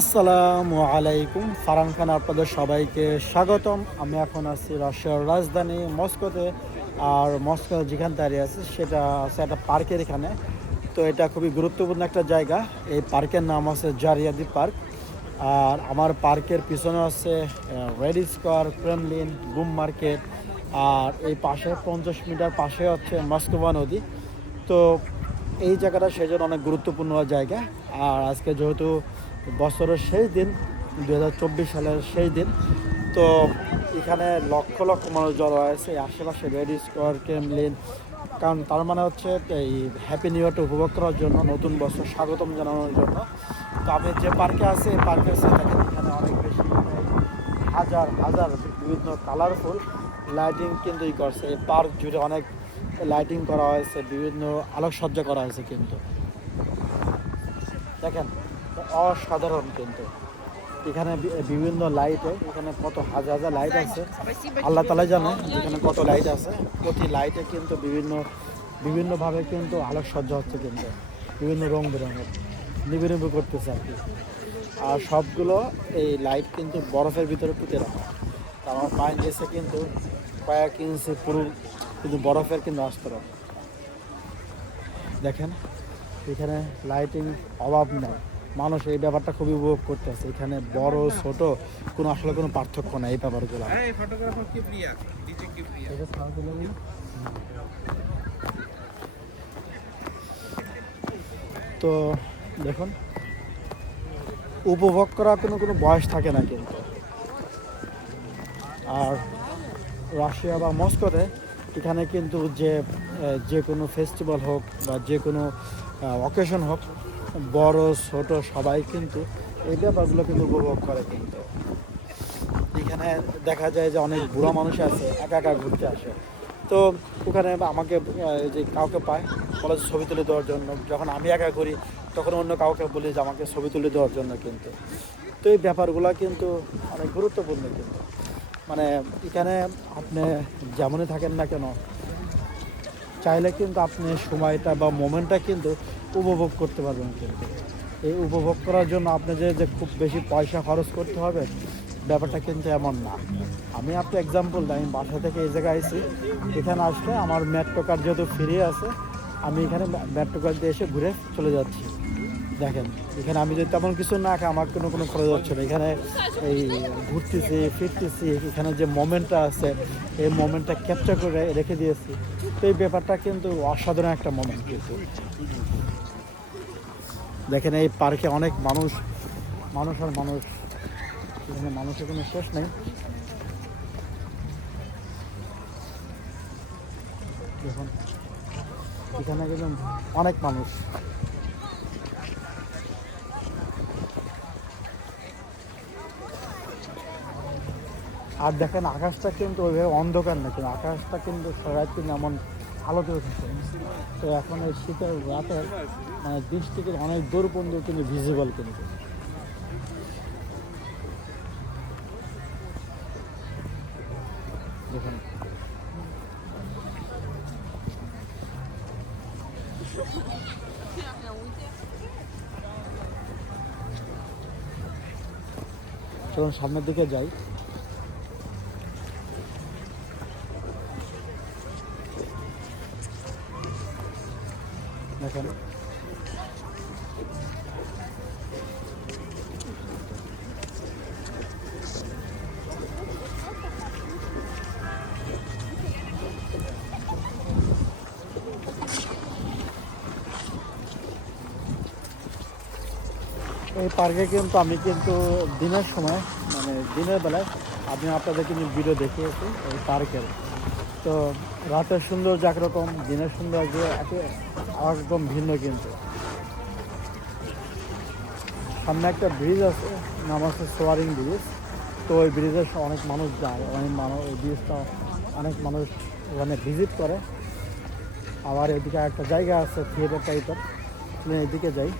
আসসালামু আলাইকুম। ফারান খান, আপনাদের সবাইকে স্বাগতম। আমি এখন আছি রাশিয়ার রাজধানী মস্কোতে। আর মস্কো যেখানে দাঁড়িয়ে আছে, সেটা আছে একটা পার্কের এখানে। তো এটা খুবই গুরুত্বপূর্ণ একটা জায়গা। এই পার্কের নাম আছে জারিয়াদি পার্ক। আর আমার পার্কের পিছনে আছে Red Square, Kremlin, GUM market. আর এই পাশে পঞ্চাশ মিটার পাশে হচ্ছে মস্কোভা নদী। তো এই জায়গাটা সেজন্য অনেক গুরুত্বপূর্ণ জায়গা। আর আজকে যেহেতু বছরের শেষ দিন দু হাজার চব্বিশ সালের শেষ দিন। তো এখানে লক্ষ লক্ষ মানুষ জড়ো হয়েছে আশেপাশে রেড স্কোয়ার ক্রেমলিন কারণ তার মানে হচ্ছে এই হ্যাপি নিউ ইয়ারটা উপভোগ করার জন্য, নতুন বছর স্বাগতম জানানোর জন্য। তো আমি যে পার্কে আছি, এই পার্কে এখানে অনেক বেশি হাজার হাজার বিভিন্ন কালারফুল লাইটিং কিন্তু ই করছে। এই পার্ক জুড়ে অনেক লাইটিং করা হয়েছে, বিভিন্ন আলোকসজ্জা করা হয়েছে কিন্তু। দেখেন অসাধারণ কিন্তু। এখানে বিভিন্ন লাইটে এখানে কত হাজার হাজার লাইট আছে। আল্লাহ তালা জানে এখানে কত লাইট আছে। প্রতি লাইটে কিন্তু বিভিন্ন, বিভিন্নভাবে কিন্তু আলোকসজ্জা হচ্ছে কিন্তু। বিভিন্ন রং বেরঙের নিবিড় করতেছে আর কি। আর সবগুলো এই লাইট কিন্তু বরফের ভিতরে পুঁতে রাখা। তা আমার পায়ের কিন্তু কয়েক ইঞ্চি পুরো কিন্তু বরফের কিন্তু আস্তরণ। দেখেন, এখানে লাইটিং অভাব নেই। মানুষ এই ব্যাপারটা খুবই উপভোগ করতেছে। এখানে বড় ছোট কোনো আসলে কোনো পার্থক্য নাই এই ব্যাপারগুলো. তো দেখুন উপভোগ করার কোনো কোনো বয়স থাকে না কিন্তু। আর রাশিয়া বা মস্কোতে এখানে কিন্তু যে যে কোনো ফেস্টিভ্যাল হোক বা যে কোনো অকেশন হোক বড়, ছোট সবাই কিন্তু এই ব্যাপারগুলো কিন্তু উপভোগ করে কিন্তু। এখানে দেখা যায় যে অনেক বুড়ো মানুষ আছে, একা একা ঘুরতে আসে। তো ওখানে আমাকে যে কাউকে পায়, বলে ছবি তুলে দেওয়ার জন্য। যখন আমি একা করি তখন অন্য কাউকে বলি যে আমাকে ছবি তুলে দেওয়ার জন্য কিন্তু। তো এই ব্যাপারগুলো কিন্তু অনেক গুরুত্বপূর্ণ কিন্তু। মানে এখানে আপনি যেমনই থাকেন না কেন চাইলে কিন্তু আপনি সময়টা বা মোমেন্টটা কিন্তু উপভোগ করতে পারবেন কিন্তু। এই উপভোগ করার জন্য আপনি যে যে খুব বেশি পয়সা খরচ করতে হবে, ব্যাপারটা কিন্তু এমন না। আমি আপনি এক্সাম্পল আমি বাসা থেকে এই জায়গায় আইছি। এখানে আসলে আমার মেট্রো কার্ড যেহেতু ফিরে আছে, আমি এখানে মেট্রো কার্ড দিয়ে এসে ঘুরে চলে যাচ্ছি। দেখেন, এখানে আমি যদি তেমন কিছু না খাই, আমার কোনো কোনো খরচ হচ্ছে না। এখানে এই ঘুরতেছি, ফিরতেছি, এখানে যে মোমেন্টটা আছে, এই মোমেন্টটা ক্যাপচার করে রেখে দিয়েছি। তো এই ব্যাপারটা কিন্তু অসাধারণ একটা মোমেন্ট কিন্তু। দেখেন, এই পার্কে অনেক মানুষ মানুষ আর মানুষ। এখানে মানুষের কোনো শেষ নেই। দেখুন, এখানে কিন্তু অনেক মানুষ। আর দেখেন আকাশটা কিন্তু ওইভাবে অন্ধকার না, কিন্তু আকাশটা কিন্তু রাত কিন্তু এমন আলোতে উঠেছে। তো এখন এই শীতের রাতে মানে থেকে অনেক দূর পর্যন্ত কিন্তু ভিজিবল কিন্তু। দেখুন। সামনের দিকে যাই। এই পার্কে কিন্তু আমি কিন্তু দিনের সময় মানে দিনের বেলায় আমি আপনাদেরকে নিয়ে ভিডিও দেখিয়েছি এই পার্কের। তো রাতের সৌন্দর্য একরকম, দিনের সৌন্দর্য একে- একদম ভিন্ন কিন্তু। সামনে একটা ব্রিজ আছে, নাম আছে সোয়ারিং ব্রিজ তো ওই ব্রিজে অনেক মানুষ যায়, অনেক মানুষ, ওই ব্রিজটা অনেক মানুষ ওখানে ভিজিট করে। আবার এদিকে একটা জায়গা আছে থিয়েটার টাইপের এদিকে যাই।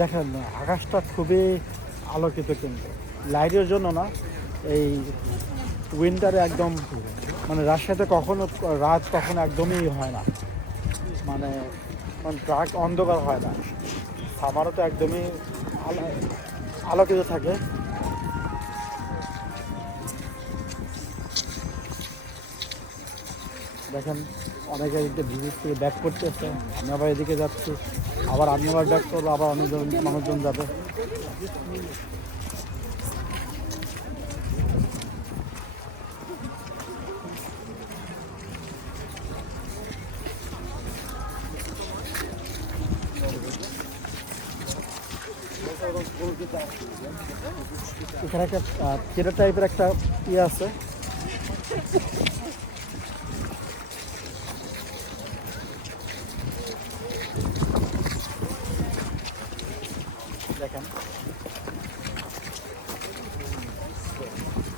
দেখেন, আকাশটা খুবই আলোকিত কিন্তু। লাইটের জন্য না, এই উইন্টারে একদম মানে রাজশাহীতে কখনো, রাত কখনো একদমই হয় না। মানে ট্রাক অন্ধকার হয় না। সামারও তো একদমই আলোকিত থাকে। দেখেন, অনেকে এদিকে ভিজিট করে ব্যাক করতেছে। আমি আবার এদিকে যাচ্ছি। আবার আমি আবার ব্যাক করব আবার অনেকজন মানুষজন যাবে। এখানে একটা কেটে টাইপের একটা ইয়ে আছে।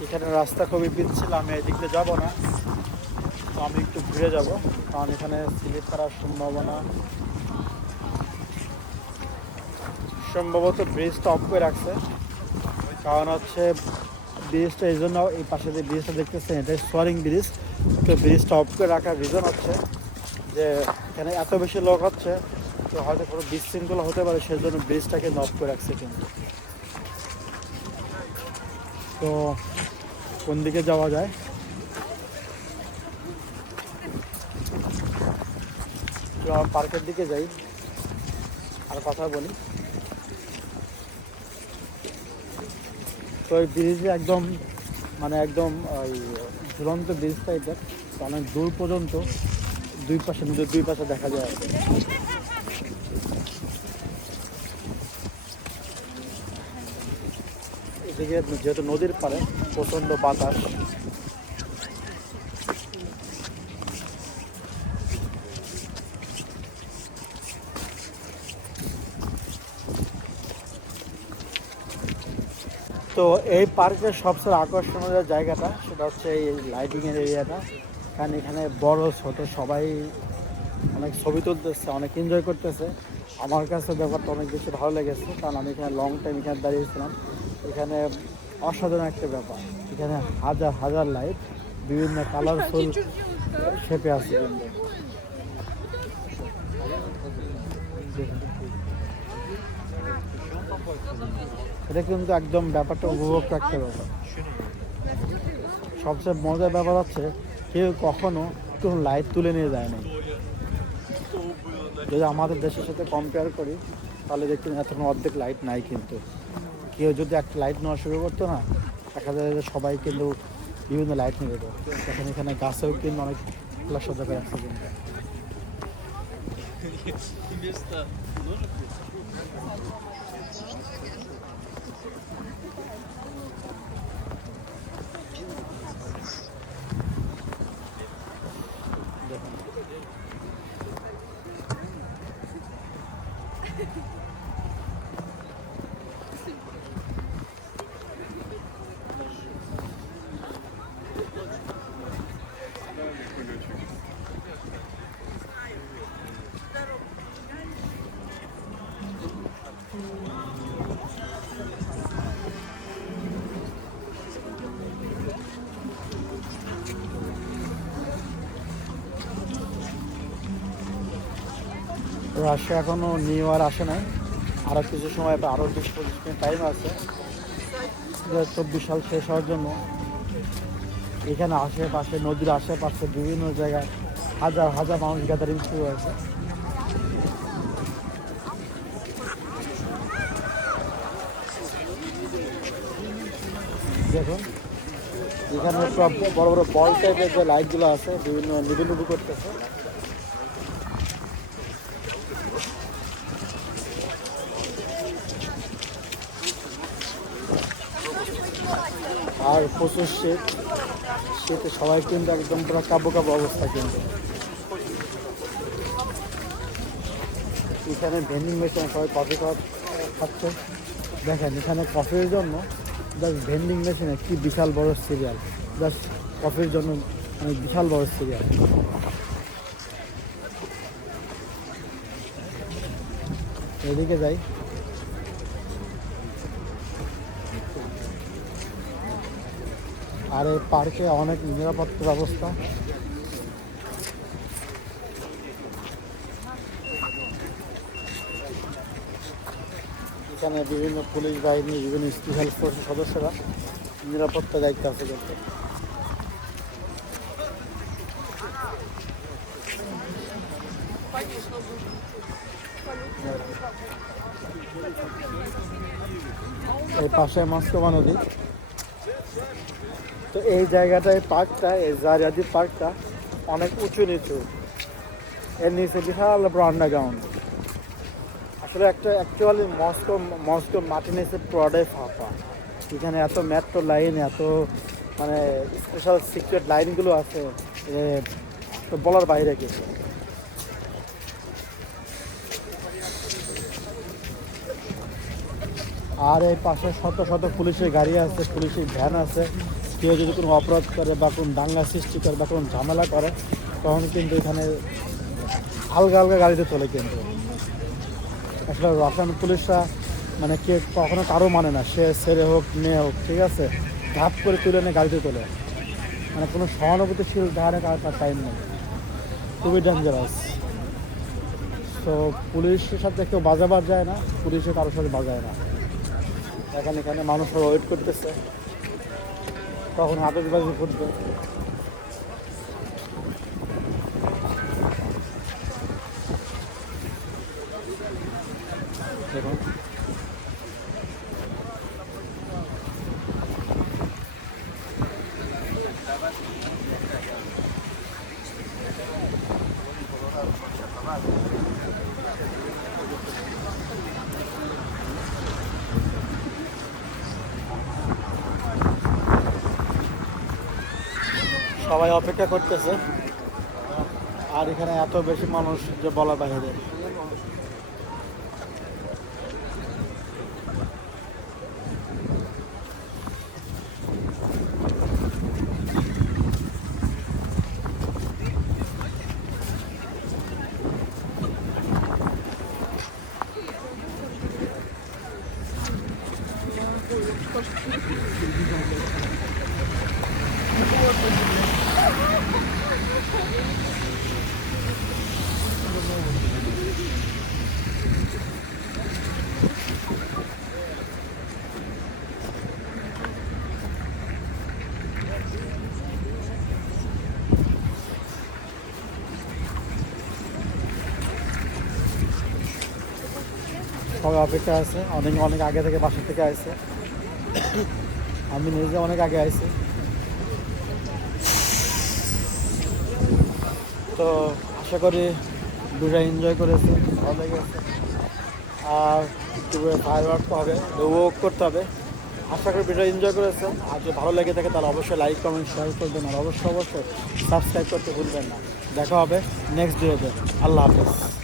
এখানে রাস্তা খুবই পিচ্ছিল আমি এদিক দিয়ে যাব না। তো আমি একটু ঘুরে যাব, কারণ এখানে স্লিপ করার সম্ভাবনা। সম্ভবত ব্রিজটা অফ করে রাখছে। কারণ হচ্ছে ব্রিজটা এই জন্য এই পাশে যে ব্রিজটা দেখতেছেন, এটা সোয়ারিং ব্রিজ তো ব্রিজটা অফ করে রাখার রিজন হচ্ছে যে এখানে এত বেশি লোক হচ্ছে। তো হয়তো কোনো বিশৃঙ্খলা হতে পারে সেই জন্য ব্রিজটাকে অফ করে রাখছে কিন্তু। তো কোন দিকে যাওয়া যায়? তো পার্কের দিকে যাই, আর কথা বলি। তো ওই ব্রিজে একদম মানে একদম, ওই ঝুলন্ত ব্রিজ টাইপের অনেক দূর পর্যন্ত দুই পাশে, নদীর দুই পাশে দেখা যায়। এদিকে যেহেতু নদীর পাড়ে প্রচণ্ড বাতাস। তো এই পার্কের সবচেয়ে আকর্ষণীয় জায়গাটা, সেটা হচ্ছে এই লাইটিংয়ের এরিয়াটা কারণ এখানে বড়, ছোট সবাই অনেক ছবি তুলতেছে, অনেক এনজয় করতেছে। আমার কাছে ব্যাপারটা অনেক বেশি ভালো লেগেছে, কারণ আমি এখানে লং টাইম এখানে দাঁড়িয়েছিলাম। এখানে অসাধারণ একটা ব্যাপার। এখানে হাজার হাজার লাইট বিভিন্ন কালারফুল শেপে আছে। এটা কিন্তু একদম ব্যাপারটা উপভোগ রাখতে ব্যাপার। সবচেয়ে মজার ব্যাপার হচ্ছে, কেউ কখনো কোনো লাইট তুলে নিয়ে যায় না যদি আমাদের দেশের সাথে কম্পেয়ার করি, তাহলে দেখবেন এত অর্ধেক লাইট নাই কিন্তু। কেউ যদি একটা লাইট নেওয়া শুরু করতো না, দেখা যায় যে সবাই কিন্তু বিভিন্ন লাইট নিয়ে যেত। তখন এখানে গাছেও কিন্তু অনেক খোলা সজ্জা করে রাখছে কিন্তু। দেখুন রাশিয়া এখনও নিউ ইয়ার আসে নাই। আরও কিছু সময় আরও বিশ পঁচিশ মিনিট টাইম আছে। দু হাজার চব্বিশ সাল শেষ হওয়ার জন্য। এখানে আশেপাশে, নদীর আশেপাশে বিভিন্ন জায়গায় হাজার হাজার মানুষ গ্যাদারিং শুরু হয়েছে। দেখুন, এখানে সব বড় বড় বল টাইপের যে লাইটগুলো আছে, বিভিন্ন নিবু নিবু করতেছে। আর প্রচুর শীত। শীতে সবাই কিন্তু একদম পুরো কাবু কাবু অবস্থা কিন্তু। এখানে ভেন্ডিং মেশিন সবাই কফি খাওয়া খাচ্ছে। দেখেন, এখানে কফির জন্য জাস্ট ভেন্ডিং মেশিনে কি বিশাল বড় সিরিয়াল জাস্ট কফির জন্য মানে বিশাল বড় সিরিয়াল এদিকে যাই। আর এই পার্কে অনেক নিরাপত্তা ব্যবস্থা। এখানে বিভিন্ন পুলিশ বাহিনী, বিভিন্ন স্পেশাল ফোর্সের সদস্যরা নিরাপত্তা দায়িত্ব আছে কিন্তু। এই পাশে মস্কোবা নদী। তো এই জায়গাটায় পার্কটা, এই জারিয়াদি পার্কটা অনেক উঁচু নিচু। এর নিচে বিশাল বড় আন্ডারগ্রাউন্ড আসলে একটা অ্যাকচুয়ালি মস্কো মস্কো মাটি নিচে পুরোটাই ফাঁপা। এখানে এত মেট্রো লাইন এত মানে স্পেশাল সিক্রেট লাইনগুলো আছে তো বলার বাইরে কিছু আর এই পাশে শত শত পুলিশের গাড়ি আছে, পুলিশের ভ্যান আছে। কেউ যদি কোনো অপরাধ করে বা কোনো দাঙ্গা সৃষ্টি করে বা কোনো ঝামেলা করে, তখন কিন্তু এখানে আলগা আলগা গাড়িতে চলে কিন্তু। আসলে রাশিয়ান পুলিশরা মানে কে কখনো কারও মানে না, সে ছেলে হোক, মেয়ে হোক, ঠিক আছে, ধাপ করে তুলে এনে গাড়িতে তোলে। মানে কোনো সহানুভূতিশীল ধারে কার তার টাইম নেই। খুবই ডেঞ্জারাস তো পুলিশের সাথে কেউ বাজাবার যায় না পুলিশে কারোর সাথে বাজায় না। এখন, এখানে মানুষরা ওয়েট করতেছে। তখন আতসবাজি ফুটবে দেখুন সবাই অপেক্ষা করতেছে। আর এখানে এত বেশি মানুষ যে বলা বাইরে সবাই অপেক্ষা আছে। অনেক অনেক আগে থেকে বাসা থেকে আসছে আমি নিজে অনেক আগে আইছি। তো আশা করি দুটা এনজয় করেছে। ভালো লেগেছে। আর একটু ফায়ার ওয়ার্ক হবে, উপভোগ করতে হবে। আশা করি ভিডিও এনজয় করেছেন আর যদি ভালো লেগে থাকে তাহলে অবশ্যই লাইক কমেন্ট শেয়ার করবেন। আর অবশ্যই অবশ্যই সাবস্ক্রাইব করতে ভুলবেন না। দেখা হবে নেক্সট ভিডিওতে আল্লাহ হাফেজ।